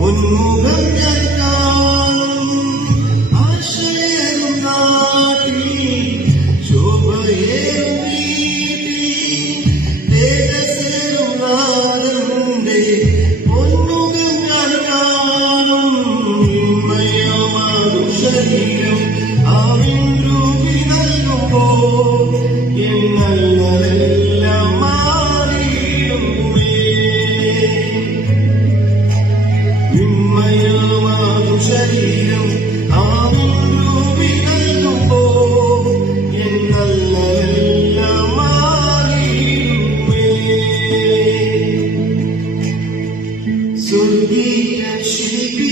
ഉന്മുഖം ഞാൻ കാണും ആശയേറും നാട്ടിൽ ശോഭയേറും വീട്ടിൽ തേജസ്സേറും നാഥന്റെ പൊന്മുഖം ഞാൻ കാണും ഇമ്മയമാകും ശരീരം ആവിൻ രൂപി നൽകുമ്പോൾ എന്നല്ലെല്ലാം ശരീരം ആവിൻ രൂപി നൽകുമ്പോൾ എന്നല്ലെല്ലാം മാറിയുമേ. സ്വർഗീയ ശില്പി